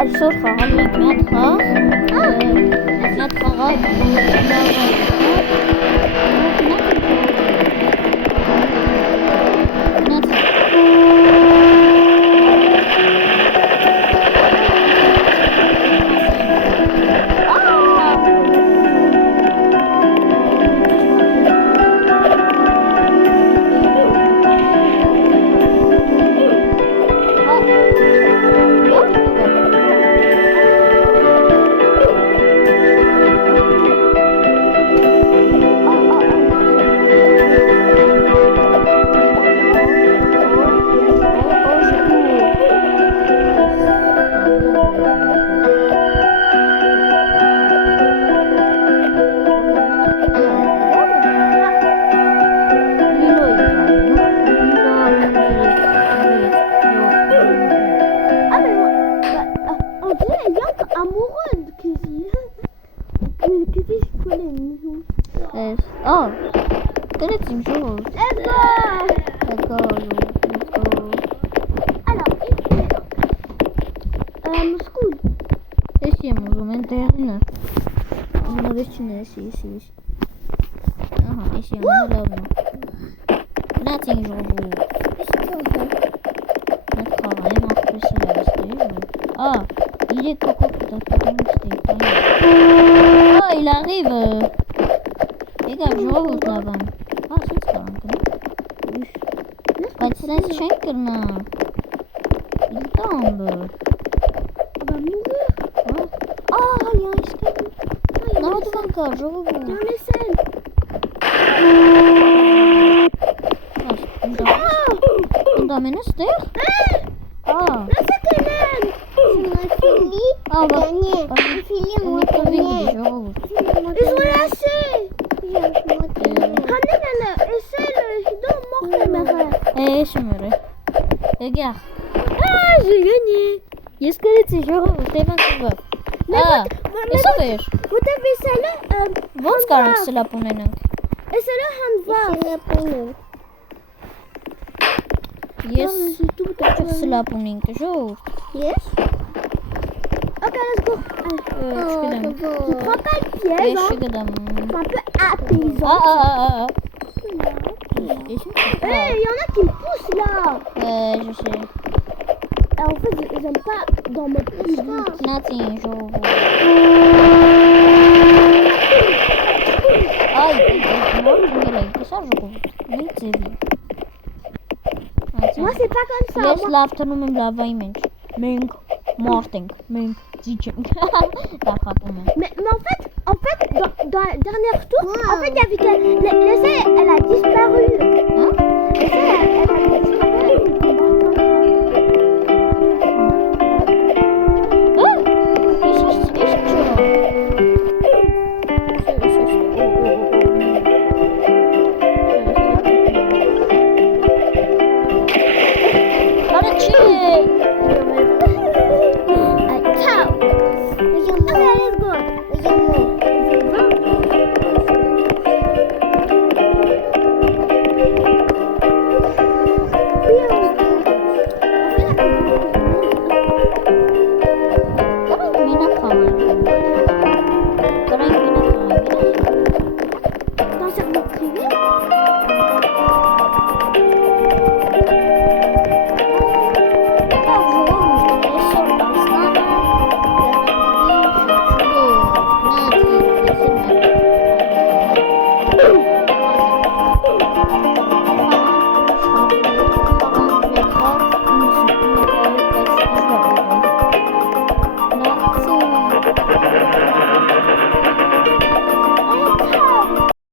Այսօր խաղալ ենք միատ խաղ, միատ խաղալ Oh, then it's in yours. Let's go! Let's go. Alors, school. Ici, mon commentaire. On a ici. Ah, ici, on a là. Là, tiens, je vous. Notre travail, mon petit là, ah, il est coco pour ta ah, il arrive. Les gars, je vois là-bas. Ah, c'est ça, pas de sens schenken. Il tombe. On va mourir. Ah, il y a un escalier. Non, devant encore, je vois. Il y a un SL. On doit mener ce terre. Ah. Là, c'est Kenan. Ah, bah. On a gagné. Ils ont lâché. Hanne, SL, ils ont mort. Eh, je me ré. Regarde. Ah, j'ai gagné. Est-ce que c'est genre t'es pas sûr? Ah, mais ça veut. Vous avez celle-là. Wat kan ik ze lappen en Et celle-là, Hanva. Yes, ik ze lappen in toujours. Yes. Ok, let's go. Je prends pas le piège. Je C'est un peu apaisant. Ah. Il y en a qui me poussent là. Je sais. En fait, j'aime pas dans mon petit. Nothing, genre. Ai, ça, je trouve. Moi, c'est pas comme ça. Yes, laughed on him lava image. Ming, Marting, Ming, teaching. Mais en fait, dans le dernier tour, en fait, il y avait que l'essai, elle a disparu. Hein? L'essai, elle a disparu.